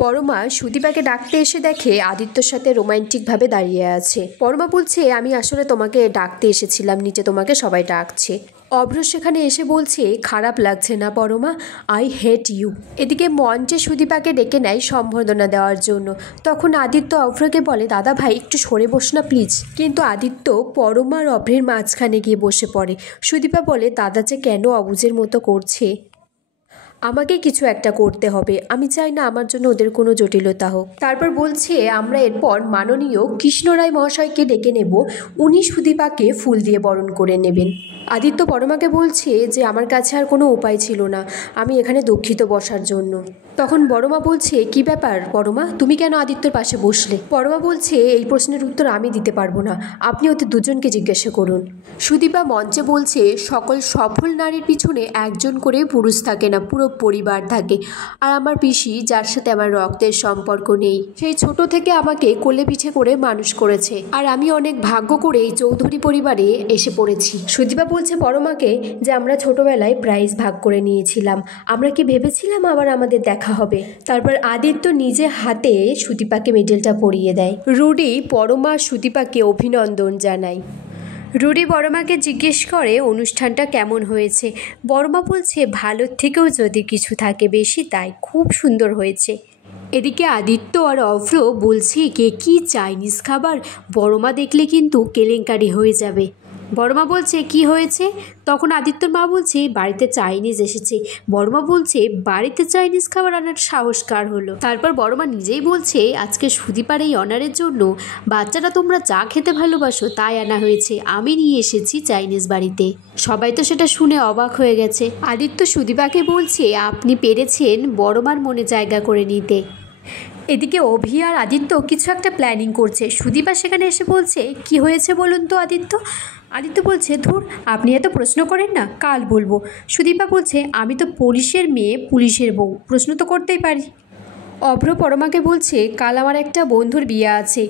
পরমা সুদীপাকে ডাকতে এসে দেখে আদিত্যর সাথে রোমান্টিকভাবে দাঁড়িয়ে আছে। পরমা বলছে, আমি আসলে তোমাকে ডাকতে এসেছিলাম, নিচে তোমাকে সবাই ডাকছে। অভ্র সেখানে এসে বলছে, খারাপ লাগছে না পরমা? I hate you. এদিকে মঞ্চে সুদীপাকে ডেকে নেয় সম্বর্ধনা দেওয়ার জন্য। তখন আদিত্য অভ্রকে বলে, দাদা ভাই একটু সরে বস না প্লিজ। কিন্তু আদিত্য পরমা আর অভ্রের মাঝখানে গিয়ে বসে পড়ে। সুদীপা বলে, দাদা যে কেন অবুঝের মতো করছে, আমাকে কিছু একটা করতে হবে, আমি চাই না আমার জন্য ওদের কোনো জটিলতা হোক। তারপর বলছে, আমরা এরপর মাননীয় কৃষ্ণরায় মহাশয়কে ডেকে নেব, উনি সুদীপাকে ফুল দিয়ে বরণ করে নেবেন। আদিত্য পরমাকে বলছে যে আমার কাছে আর কোনো উপায় ছিল না, আমি এখানে দুঃখিত বসার জন্য। তখন বড়মা বলছে, কি ব্যাপার পরমা, তুমি কেন আদিত্যর পাশে বসলে? পরমা বলছে, এই প্রশ্নের উত্তর আমি দিতে পারবো না, আপনি ওদের দুজনকে জিজ্ঞাসা করুন। সুদীপা মঞ্চে বলছে, সকল সফল নারীর পিছনে একজন করে পুরুষ থাকে না, পুরো পরিবার থাকে। আর আমার পিসি, যার সাথে আমার রক্তের সম্পর্ক নেই, সেই ছোট থেকে আমাকে কোলে পিঠে করে মানুষ করেছে, আর আমি অনেক ভাগ্য করে এই চৌধুরী পরিবারে এসে পড়েছি। সুদীপা বলছে পরমাকে যে আমরা ছোটবেলায় প্রাইজ ভাগ করে নিয়েছিলাম, আমরা কি ভেবেছিলাম আবার আমাদের দেখা হবে? তারপর আদিত্য নিজে হাতে সুদীপাকে মেডেলটা পরিয়ে দেয়। রুডি পরমা সুদীপাকে অভিনন্দন জানায়। রুডি বড়মাকে জিজ্ঞেস করে অনুষ্ঠানটা কেমন হয়েছে। বড়মা বলছে, ভালোর থেকেও যদি কিছু থাকে বেশি, তাই খুব সুন্দর হয়েছে। এদিকে আদিত্য আর অভ্র বলছে, কে কি চাইনিজ খাবার, বড়মা দেখলে কিন্তু কেলেঙ্কারি হয়ে যাবে। বড়মা বলছে, কি হয়েছে? তখন আদিত্যর মা বলছে, বাড়িতে চাইনিজ এসেছে। বড়মা বলছে, বাড়িতে চাইনিজ খাবার আনার সাহস কার হলো? তারপর বড়মা নিজেই বলছে, আজকে সুদীপার এই অনারের জন্য বাচ্চারা তোমরা যা খেতে ভালোবাসো তাই আনা হয়েছে, আমি নিয়ে এসেছি চাইনিজ বাড়িতে। সবাই তো সেটা শুনে অবাক হয়ে গেছে। আদিত্য সুদীপাকে বলছে, আপনি পেরেছেন বড়মার মনে জায়গা করে নিতে। এদিকে অভি আর আদিত্য কিছু একটা প্ল্যানিং করছে। সুদীপা সেখানে এসে বলছে, কি হয়েছে বলুন তো আদিত্য? আদিত্য বলছে, ধুর, আপনি এত প্রশ্ন করেন না, কাল বলবো। সুদীপা বলছে, আমি তো পুলিশের মেয়ে, পুলিশের বউ, প্রশ্ন তো করতেই পারি। অভ্র পরমাকে বলছে, কাল আমার একটা বন্ধুর বিয়ে আছে,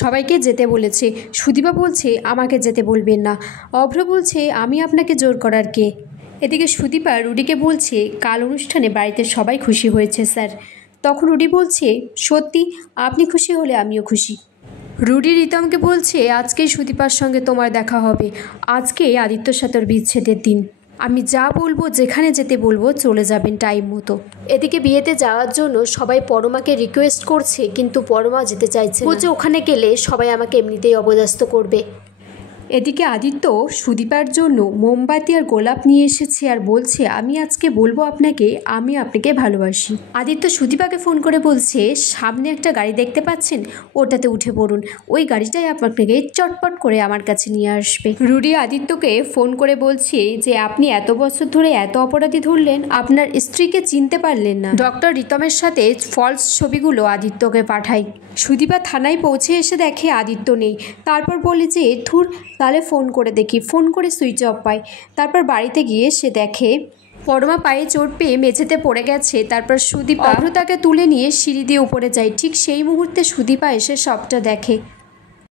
সবাইকে যেতে বলেছে। সুদীপা বলছে, আমাকে যেতে বলবেন না। অভ্র বলছে, আমি আপনাকে জোর করার কে? এদিকে সুদীপা রুডিকে বলছে, কাল অনুষ্ঠানে বাড়িতে সবাই খুশি হয়েছে স্যার। তখন রুডি বলছে, সত্যি? আপনি খুশি হলে আমিও খুশি। রুডি রিতমকে বলছে, আজকেই সুদীপার সঙ্গে তোমার দেখা হবে, আজকে আদিত্যর সাথে ওর বিচ্ছেদের দিন, আমি যা বলবো, যেখানে যেতে বলবো চলে যাবেন টাইম মতো। এদিকে বিয়েতে যাওয়ার জন্য সবাই পরমাকে রিকোয়েস্ট করছে, কিন্তু পরমা যেতে চাইছে, বলছে ওখানে গেলে সবাই আমাকে এমনিতেই অপদস্থ করবে। এদিকে আদিত্য সুদীপার জন্য মোমবাতি আর গোলাপ নিয়ে এসেছে আর বলছে, আমি আজকে বলবো আপনাকে, আমি আপনাকে ভালোবাসি। আদিত্য সুদীপাকে ফোন করে বলছে, সামনে একটা গাড়ি দেখতে পাচ্ছেন, ওটাতে উঠে পড়ুন, ওই গাড়িটাই আপনাকে চটপট করে আমার কাছে নিয়ে আসবে। রুডি আদিত্যকে ফোন করে বলছে যে, আপনি এত বছর ধরে এত অপরাধী ধরলেন, আপনার স্ত্রীকে চিনতে পারলেন না। ডক্টর রিতমের সাথে ফলস ছবিগুলো আদিত্যকে পাঠায়। সুদীপা থানায় পৌঁছে এসে দেখে আদিত্য নেই। তারপর বলে যে, ধুর, তাহলে ফোন করে দেখি। ফোন করে সুইচ অফ পায়। তারপর বাড়িতে গিয়ে সে দেখে পরমা পায়ে চোট পেয়ে মেঝেতে পড়ে গেছে। তারপর সুদীপা অভ্র তাকে তুলে নিয়ে সিঁড়ি দিয়ে উপরে যায়। ঠিক সেই মুহূর্তে সুদীপা এসে সবটা দেখে।